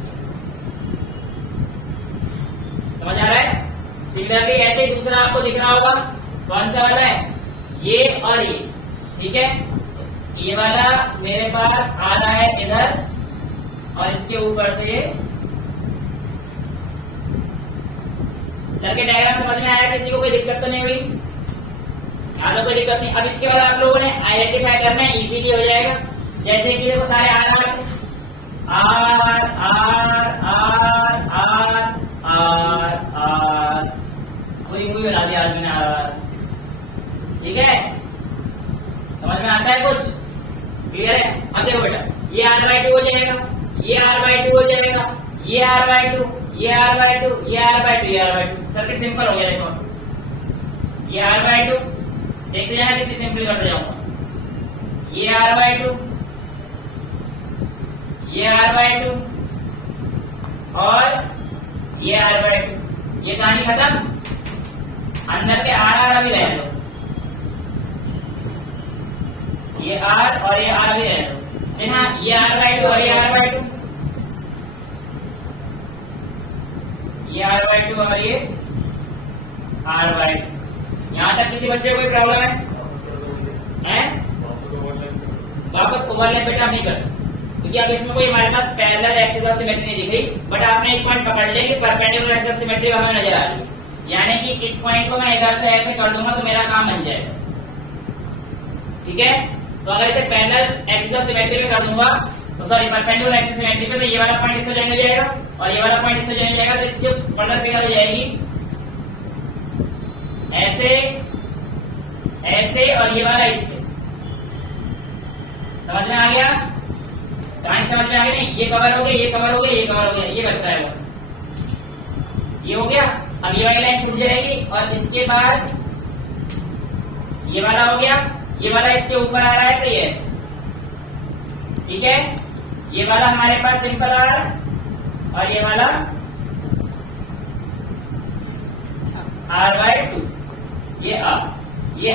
समझ आ रहा है। सिमिलरली ऐसे ही दूसरा आपको दिख रहा होगा, कौन सा वाला है, ये और ये, ठीक है। ये वाला मेरे पास आ रहा है इधर और इसके ऊपर से सर्किट डायग्राम समझ में आया? किसी को कोई दिक्कत तो नहीं हुई? आगे कोई दिक्कत नहीं। अब इसके बाद आप लोगों ने आइडेंटिफाई करना है, इजीली हो जाएगा। जैसे कि देखो सारे R R R R R R R पूरी मूवी बना दी आज मैंने आर। ठीक है, समझ में आता है कुछ? क्लियर है? अब देखो बेटा, ये R/2 हो जाएगा, ये R/2 हो जाएगा, ये R/2, ये R/2, ये R/2, ये R/2। सर्किट सिंपल हो गया। देखो ये R/2 देखते जाना कितनी सिंपली करते जाऊंगा। ये R/2, ये R/2 और ये R/2। ये कहानी खत्म। अंदर के आर अभी रह लो, ये R और ये R भी रह लो। है ना? ये R/2 और ये R/2, ये R/2 और ये R/2। यहां तक किसी बच्चे को कोई प्रॉब्लम है? वापस ओवरलैप बेटा नहीं कर सकते, क्योंकि अब इसमें कोई हमारे पास पैरेलल एक्सिस और सिमेट्री नहीं दिख रही। बट आपने एक पॉइंट पकड़ लिया कि परपेंडिकुलर एक्सिस और सिमेट्री हमें नजर आ रही है, यानी कि इस पॉइंट को मैं इधर से ऐसे कर दूंगा तो मेरा काम बन जाएगा। ठीक है, तो अगर इसे पैरेलल एक्सिस और सिमेट्री में कर दूंगा, तो सॉरी परपेंडिकुलर एक्सिस सिमेट्री पे, तो ये वाला पॉइंट इससे ज्वाइन हो जाएगा और ये वाला पॉइंट इससे ज्वाइन हो जाएगा। तो इसकी फर्दर फिगर हो जाएगी ऐसे ऐसे और ये वाला इससे। समझ में आ गया? कहानी समझ में आ गई? नहीं, ये कवर हो गया, ये कवर हो गया, ये कवर हो गया, ये बच रहा है बस। ये हो गया। अब ये वाली लाइन छूट जाएगी और इसके बाद ये वाला हो गया, ये वाला इसके ऊपर आ रहा है तो ये ऐसे। ठीक है, ये वाला हमारे पास सिंपल आ रहा है और ये वाला R/2, ये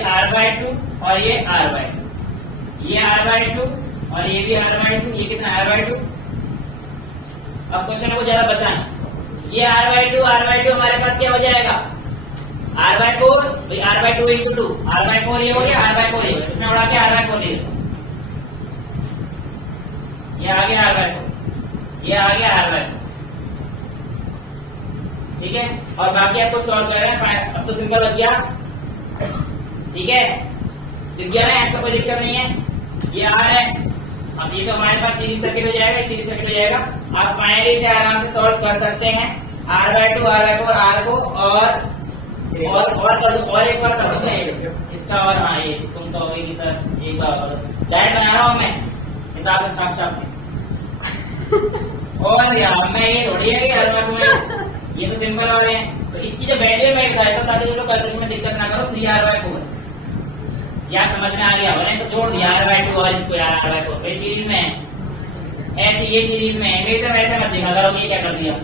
R/2 और ये R/2, ये R/2 और ये भी R/2। ये कितना R/2? अब क्वेश्चन को ज्यादा बचाना। ये R/2 हमारे पास क्या हो जाएगा? R/4, R/2 into 2, R/4 ये हो गया, R/4 ये, इसमें उड़ा के R/4 ले लो। ये आ गया R/4, ये आ गया R/4। ठीक है, और बाकी आपको सॉल्व कर रहे हैं। अब तो सिंपल बच गया। ठीक है, दिख गया ना? ऐसा कोई दिक्कत नहीं है। ये आ है, अब ये तो हमारे पास सीरीज सर्किट हो जाएगा, सीरीज सर्किट हो जाएगा। आप फाइनली से आराम से सॉल्व कर सकते हैं। R/2 R/4 R को और कर दो, और एक बार कर दो इसका। और हाँ, ये तुम कहोगे कि सर एक बार डायरेक्ट बना रहा हूँ मैं किताब से छाप छाप के। और यार मैं ये थोड़ी है कि हर बार तुम्हें, ये तो सिंपल वाले हैं। तो इसकी जो वैल्यू मैं दिखाया था ताकि जो लोग कैलकुलेशन में दिक्कत ना करो। 3R/4 यार समझ में आ गया? मैंने तो जोड़ दिया R/2 और इसको R/4। भाई सीरीज में है ऐसी, ये सीरीज में है, मेरी तरफ ऐसे मत देखा करो। ये क्या कर दिया?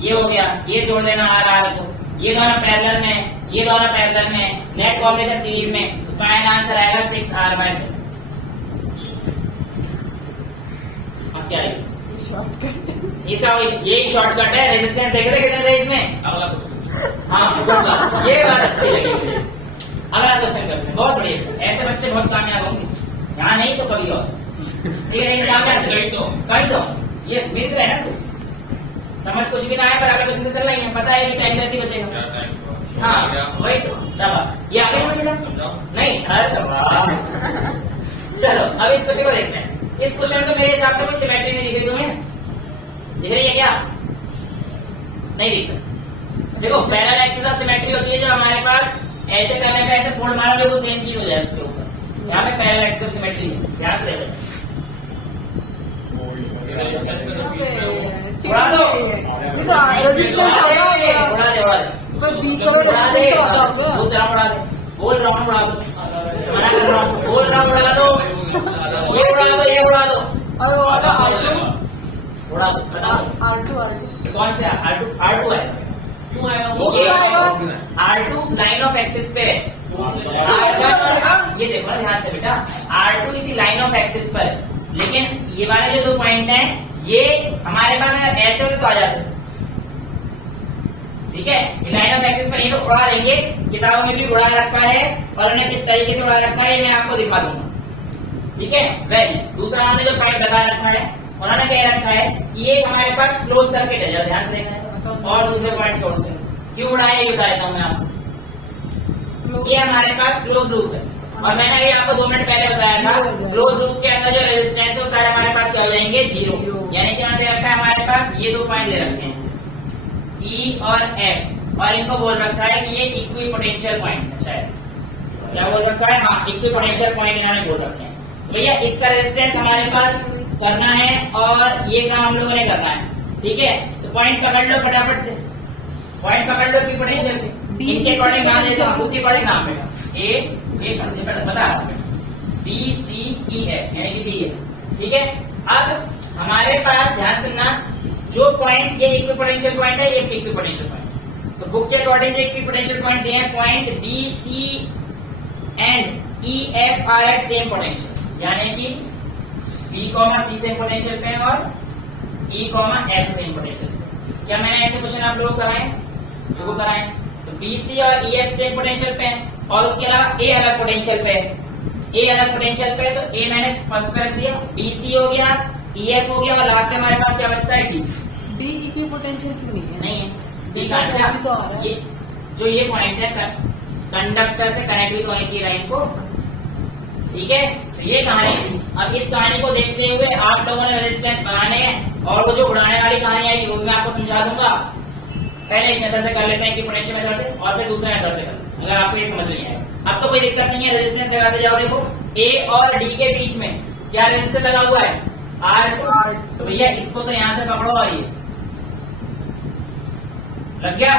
ये हो गया, ये जोड़ देना R को। ये दोनों पैरेलल में, ये दोनों पैरेलल में, नेट कॉम्बिनेशन सीरीज में। तो फाइनल आंसर आएगा 6R/7। क्या है? यही शॉर्टकट है। रेजिस्टेंस देख रहे कितने थे इसमें? अगला क्वेश्चन। हाँ, ये बात अच्छी लगी मुझे। अगला क्वेश्चन करते हैं। बहुत बढ़िया, ऐसे बच्चे बहुत कामयाब होंगे। यहाँ नहीं तो कभी और। ठीक है, कामयाब कहीं तो ये मित्र है ना। तू समझ कुछ भी ना है, पर अगला क्वेश्चन तो चल रही है, पता है कि टाइम वैसे ही बचेगा। हाँ वही तो, शाबाश। ये आगे समझेगा? नहीं, अरे चलो अब इस क्वेश्चन को देखते हैं। इस क्वेश्चन को मेरे हिसाब से कोई सिमेट्री नहीं दिख रही तुम्हें? दिख रही है क्या? नहीं दिख सकती। देखो पैरेलल एक्सिस और सिमेट्री होती है जो हमारे पास ऐसे करने पे ऐसे फोल्ड मारोगे वो सेम चीज हो जाए इसके ऊपर। यहाँ पे पैरेलल एक्सिस और सिमेट्री है, ध्यान से उड़ा दो, बोल रहा हूँ उड़ा दो, मना कर रहा हूँ, बोल रहा हूँ उड़ा दो, ये उड़ा दो, ये उड़ा दो, उड़ा दो, बताओ R2 कौन से? R2 है क्यों आएगा? R2 लाइन ऑफ एक्सिस पे है। ये देखो ध्यान से बेटा, R2 इसी लाइन ऑफ एक्सिस पर है, लेकिन ये वाले जो दो पॉइंट हैं ये हमारे पास ऐसे हुए तो आ जाते। ठीक है, लाइन ऑफ एक्सिस पर ये तो उड़ा देंगे, किताबों में भी उड़ा रखा है और उन्हें किस तरीके से उड़ा रखा है मैं आपको दिखा दूंगा। ठीक है, वेल दूसरा हमने जो पॉइंट बता रखा है उन्होंने कह रखा है कि ये हमारे पास क्लोज सर्किट है, ध्यान से देखना है। और दूसरे पॉइंट छोड़ते हैं क्यों उड़ाया ये बता देता हूँ मैं आपको। ये हमारे पास क्लोज लूप है और मैंने अभी आपको 2 मिनट पहले बताया था क्लोज लूप के अंदर जो रेजिस्टेंस है वो सारे हमारे पास क्या हो जाएंगे, 0। यानी क्या दे रखा है हमारे पास, ये 2 पॉइंट दे रखे हैं E और F, और इनको बोल रखा है कि ये इक्वी पोटेंशियल पॉइंट है। शायद क्या बोल रखा है, हाँ इक्वी पोटेंशियल पॉइंट इन्होंने बोल रखे हैं। भैया इसका रेजिस्टेंस हमारे पास करना है और ये काम हम लोगों ने करना है, ठीक है। तो पॉइंट पकड़ लो फटाफट से, पॉइंट पकड़ लो इक्वी पोटेंशियल पे। इनके अकॉर्डिंग नाम देता हूँ, उसके अकॉर्डिंग नाम है ए बता बी सी ई एफ यानी कि बी है, ठीक है। अब हमारे पास ध्यान सुनना, जो पॉइंट ये इक्विपोटेंशियल पॉइंट है, ये इक्विपोटेंशियल पॉइंट, तो बुक के अकॉर्डिंग जो इक्विपोटेंशियल पॉइंट दिए हैं point B C and E F are at same potential, यानी कि B comma C same potential पे और E comma F same potential. क्या मैंने ऐसे क्वेश्चन आप लोगों को कराए, लोगों कराए? तो बी सी और ई एफ सेम पोटेंशियल पे है और उसके अलावा ए अलग पोटेंशियल पे है, ए अलग पोटेंशियल पे है, तो ए मैंने फर्स्ट पे रख दिया, बी सी हो गया, ई एफ हो गया और लास्ट में हमारे पास क्या बचता है, डी। डी इक्वी पोटेंशियल क्यों नहीं है? नहीं है, डी का तो आ रहा है। ये जो ये पॉइंट है कंडक्टर से कनेक्ट भी तो होनी चाहिए लाइन को, ठीक है। तो ये कहानी थी। अब इस कहानी को देखते हुए आप लोगों ने रेजिस्टेंस बनाने हैं और वो जो उड़ाने वाली कहानी आई वो मैं आपको समझा दूंगा। पहले इस मेथड से कर लेते हैं कि पोटेंशियल मेथड से, और फिर दूसरे मेथड से कर, अगर आपको ये समझ नहीं आए। अब तो कोई दिक्कत नहीं है, रेजिस्टेंस लगाते जाओ। देखो ए और डी के बीच में क्या रेजिस्टेंस लगा हुआ है, R2। तो भैया इसको तो यहां से पकड़ो और ये लग गया।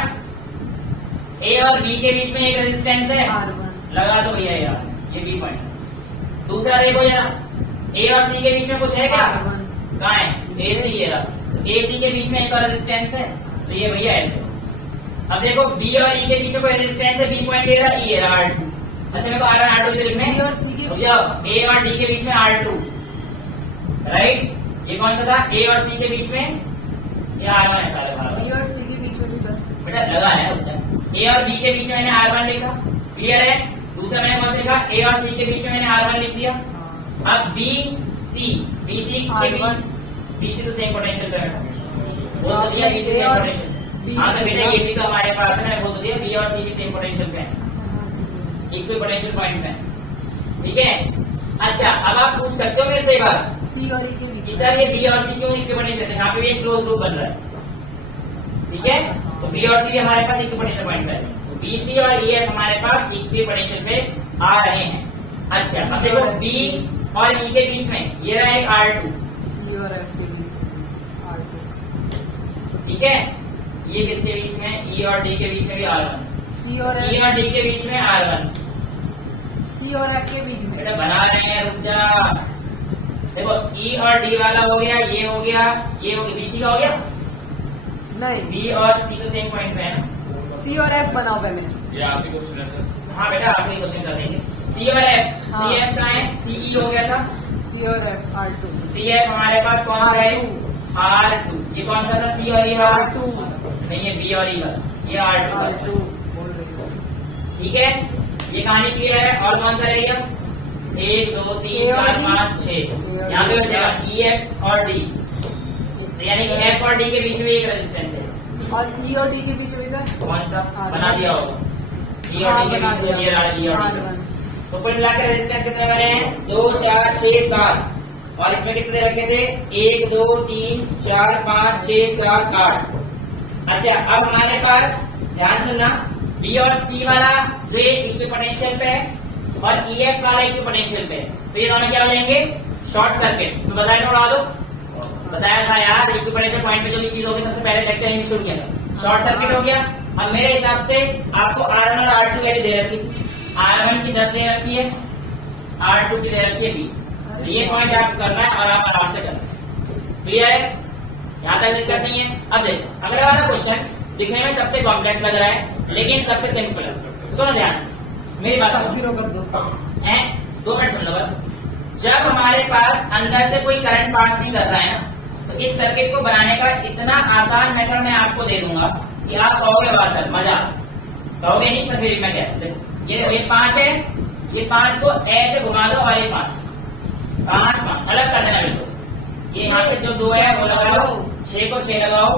ए और बी के बीच में एक रेजिस्टेंस है, R1 लगा दो भैया यार, ये बी पॉइंट। दूसरा देखो जरा, ए और सी के बीच में कुछ है क्या, कहाँ है, ए सी, ए सी के बीच में एक और रेजिस्टेंस है, तो ये भैया ऐसे। अब देखो बी और ई के बीच में कोई रेजिस्टेंस है, बी पॉइंट दे रहा है, ई है R2। अच्छा मेरे को R1 R2 लिखना है, B और C के भैया ए और डी के बीच में R2, राइट। ये कौन सा था, ए और सी के बीच में ये R1 है सारे बार। B और C के बीच में जो बेटा लगा है, ए और बी के बीच में मैंने R1 लिखा, क्लियर है। दूसरा मैंने कौन सा लिखा, ए और सी के बीच में मैंने R1 लिख दिया। अब बी सी के बीच, बी सी तो सेम पोटेंशियल पे है, बोल तो दिया बी सी सेम पोटेंशियल। हाँ तो बेटा ये भी तो हमारे पास है, मैं बोल तो दिया बी और सी भी सेम पोटेंशियल पे है, इक्वल पोटेंशियल पॉइंट पे, ठीक है। अच्छा अब आप पूछ सकते हो मेरे से एक बात, C और E के बीच कि सर ये बी और सी क्यों इक्वल पोटेंशियल है, यहाँ पे भी एक क्लोज लूप बन रहा है, ठीक है। तो बी और सी भी हमारे पास इक्वल पोटेंशियल पॉइंट पे है, तो बी सी और ई एफ हमारे पास इक्वल पोटेंशियल पे आ रहे हैं। अच्छा अब देखो बी और ई के बीच में ये रहा एक R2, C और F के बीच में R2, ठीक है। ये किसके बीच में, ई और डी के बीच में भी R1, C और ई F, और डी के बीच में R1। C और F के बीच में बेटा बना रहे हैं, रुक जा। देखो ई और डी वाला हो गया, ये हो गया, ये हो गया, बी सी का हो गया, नहीं, बी और सी तो सेम पॉइंट पे है ना। C और F बनाओ पहले। ये आपकी क्वेश्चन है सर। हाँ बेटा आखिरी क्वेश्चन कर देंगे। सी और एफ, सी एफ का है, सीई हो गया था, C और F R2, सी एफ हमारे पास कौन सा है, R2। ये कौन सा था, सी और ई वाला, R2 नहीं ये बी और ई वाला, ये R2 बोल रही हूँ। ठीक है। ये कहानी क्लियर है। और कौन सा रहेगा, 1 2 3 A और 4 D, 5 6, यहाँ पे बचेगा ई एफ और डी, यानी कि एफ और डी के बीच में एक रेजिस्टेंस है। और E और D के बीच में इधर कौन सा R1। बना दिया होगा, ई और डी के बीच में ये रहा ई और डी का। तो कुल मिलाकर रेजिस्टेंस कितने बने हैं, 2 4 6 7, और इसमें कितने रखे थे, 1 2 3 4 5 6 7 8। अच्छा अब हमारे पास ध्यान सुनना, बी और सी वाला जो इक्वल पोटेंशियल पे है और ई एफ वाला इक्वल पोटेंशियल पे है, तो ये दोनों क्या हो जाएंगे, शॉर्ट सर्किट। तो बताया उड़ा दो, बताया था यार इक्वल पोटेंशियल पॉइंट पे जो भी चीज होगी सबसे पहले लेक्चर यही शुरू किया था, शॉर्ट सर्किट हो गया। अब मेरे हिसाब से आपको R1 और R2 वैल्यू दे रखी थी, R1 की 10 दे रखी है, R2 की दे रखी है 20। तो ये पॉइंट आप करना है और आप आराम से करना, क्लियर है, यहाँ तक दिक्कत नहीं है। अब देखो अगला वाला क्वेश्चन दिखने में सबसे कॉम्प्लेक्स लग रहा है लेकिन सबसे सिंपल है, सुनो ध्यान से मेरी बात, 0 कर दो, 2 मिनट सुन लो बस। जब हमारे पास अंदर से कोई करंट पास नहीं कर रहा है ना, तो इस सर्किट को बनाने का इतना आसान मेथड मैं आपको दे दूंगा कि आप कहोगे वाह सर मजा, कहोगे नहीं तस्वीर में क्या। ये 5 है, ये 5 को ऐसे घुमा दो और ये 5 अलग कर देना बिल्कुल। ये यहाँ पे जो 2 है वो लगाओ, 6 को 6 लगाओ,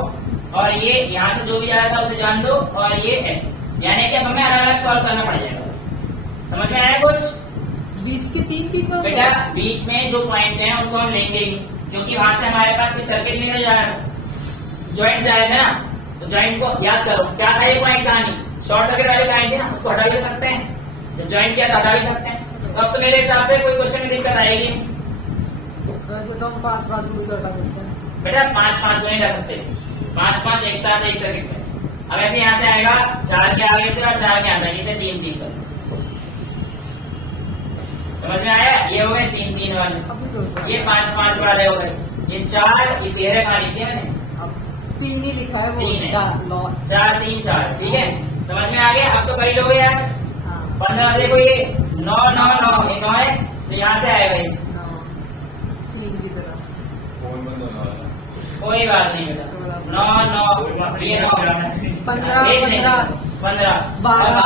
और ये यहाँ से जो भी आया था उसे जान दो, और ये ऐसे, यानी कि अब हमें अलग अलग सॉल्व करना पड़ जाएगा बस। समझ में आया कुछ? बीच के तीन तो बेटा बीच में जो पॉइंट है उनको हम लेंगे ही, क्योंकि वहां से हमारे पास कोई सर्किट नहीं जा रहा है, ज्वाइंट्स आए थे ना, तो ज्वाइंट्स को याद करो। क्या था ये पॉइंट कहानी? शॉर्ट सर्किट वाली कहानी थी ना, उसको हटा भी सकते हैं, तो ज्वाइंट किया तो हटा भी सकते हैं। तो अब तो मेरे हिसाब से कोई क्वेश्चन में दिक्कत आएगी नहीं। वैसे तो हम 5 भी तो हटा सकते हैं। बेटा 5 नहीं कर सकते, 5 एक साथ एक सर्किट में। अब ऐसे यहाँ से आएगा 4 के आगे से और 4 के अंदर, इसे 3 कर। समझ में आया? ये हो गए 3 वाले, अभी दो सौ। ये 5 वाले हो गए, ये 4, ये 13 कहानी थी मैंने, अब 3 ही लिखा है वो 3 है। लॉ। 4 3 4, ठीक है। समझ में आ गया? अब तो कर ही लोगे यार। हाँ 15 देखो, ये 9 9 9, ये 9 है, तो यहाँ से आएगा ये। 3 की तरह। फोन बंद होने वाला। कोई बात नहीं बेटा, 9 9, ये 9 15 15 12।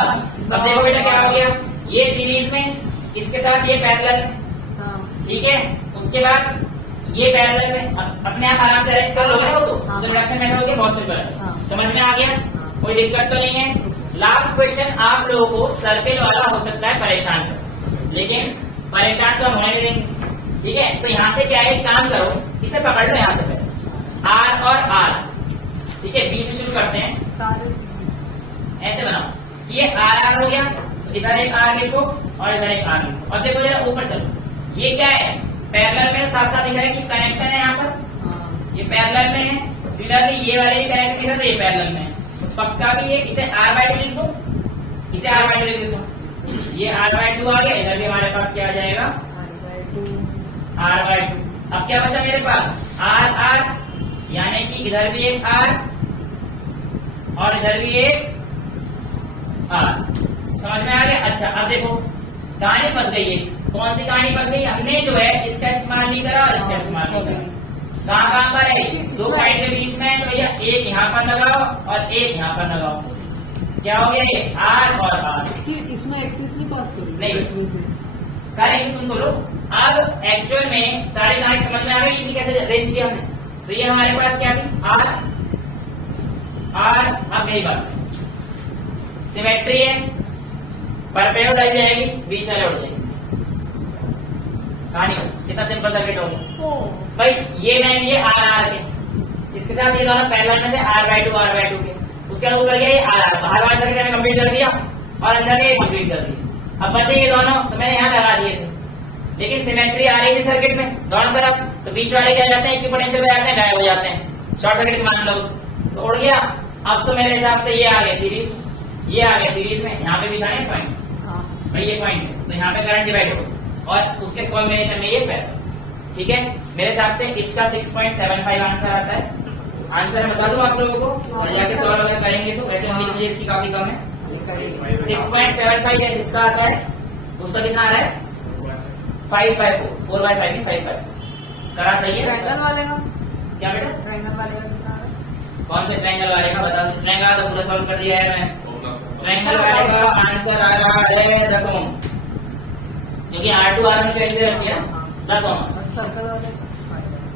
अब देखो बेटा क्या हो गया, ये सीरीज में, इसके साथ ये पैरेलल में, हाँ ठीक है। उसके बाद ये पैरेलल में, अब अपने आप आराम से अरेंज कर लोगे ना, हाँ। तो रिडक्शन मेथड होगी, बहुत सिंपल हाँ। है। समझ में आ गया? हाँ। कोई दिक्कत तो नहीं है। लास्ट क्वेश्चन आप लोगों को सर्किल वाला हो सकता है परेशान कर, लेकिन परेशान तो हम होने नहीं देंगे, ठीक है। तो यहाँ से क्या है, एक काम करो, इसे पकड़ लो यहाँ से बस, R और R, ठीक है। B से शुरू करते हैं, सारे ऐसे बनाओ। ये R हो गया, तो इधर एक R लिखो और इधर एक R लिखो, और देखो जरा ऊपर चलो, ये क्या है, पैरेलल में साथ साथ दिख रहा है कि कनेक्शन है यहाँ पर, हाँ ये पैरेलल में है। सिमिलरली ये वाले भी कनेक्शन दिख रहा था, ये पैरेलल में है, तो पक्का भी ये, इसे R/2 लिख दो, इसे R/2 लिख दो, ये R/2 आ गया। इधर भी हमारे पास क्या आ जाएगा, R/2। अब क्या बचा मेरे पास, R, यानी कि इधर भी एक R और इधर भी एक R। समझ में आ गया? अच्छा अब देखो कहानी फंस गई है। कौन सी कहानी फंस गई? हमने जो है इसका इस्तेमाल नहीं करा और इसका इस्तेमाल नहीं करा। कहाँ कहाँ पर है? दो पॉइंट के बीच में है, तो भैया एक यहाँ पर लगाओ और एक यहाँ पर लगाओ। क्या हो गया ये, R और R। कि इसमें एक्सेस नहीं पास करी नहीं। इसमें से। करेंगे, सुन बोलो। अब एक्चुअल में सारी कहानी समझ में आ गई, इसी कैसे अरेंज किया हमने। तो ये हमारे पास क्या थी, R। अब मेरी बात, सिमेट्री है, परपेंडिकुलर लग जाएगी, बीच वाले उड़ जाएगी। कहानी कितना सिंपल सर्किट होगा भाई। ये मैंने लिए R के, इसके साथ ये दोनों पैरेलल में थे, R/2 के। उसके बाद ऊपर गया ये R, बाहर वाला सर्किट मैंने कंप्लीट कर दिया और अंदर में ये कंप्लीट कर दिया। अब बचे ये दोनों, तो मैंने यहाँ लगा दिए थे, लेकिन सिमेट्री आ रही थी सर्किट में दोनों तरफ, तो बीच वाले क्या जाते हैं, इक्विपोटेंशियल पे जाते हैं, गायब हो जाते हैं। शॉर्ट सर्किट मान लो उसे, तो उड़ गया। अब तो मेरे हिसाब से ये आ गया सीरीज, ये आ गया सीरीज में, यहाँ पे भी था ना पॉइंट, हाँ भाई ये पॉइंट है, तो यहाँ पे करंट डिवाइड हो और उसके कॉम्बिनेशन में ये पैरेलल, ठीक है। मेरे हिसाब से इसका 6.75 आंसर आता है। आंसर मैं बता दूं आप लोगों को, और जाके सॉल्व अगर करेंगे तो वैसे लिख लीजिए, इसकी काफी कम है। 6.75 इसका आता है, उसका कितना आ रहा है 5/4, 4/5 5/5 करा सही है। ट्रायंगल वाले का, क्या बेटा, ट्रायंगल वाले का कितना आ रहा है? कौन से ट्रायंगल वाले का बता दो। ट्रायंगल तो पूरा सॉल्व कर दिया है मैं। ट्रायंगल वाले का आंसर आ रहा है 10 ओम, क्योंकि R2 R में चॉइस दे रखी है ना, 10 ओम। और सर्कल वाले का?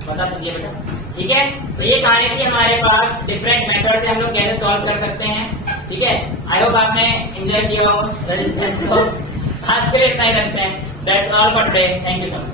बता दीजिए बेटा, ठीक है। तो ये कहानी थी हमारे पास, डिफरेंट मेथड से हम लोग कैसे सॉल्व कर सकते हैं, ठीक है। आई होप आपने एंजॉय किया हो रेजिस्टेंस को। आज के लिए इतना ही रखते हैं। That's all for today, thank you so much.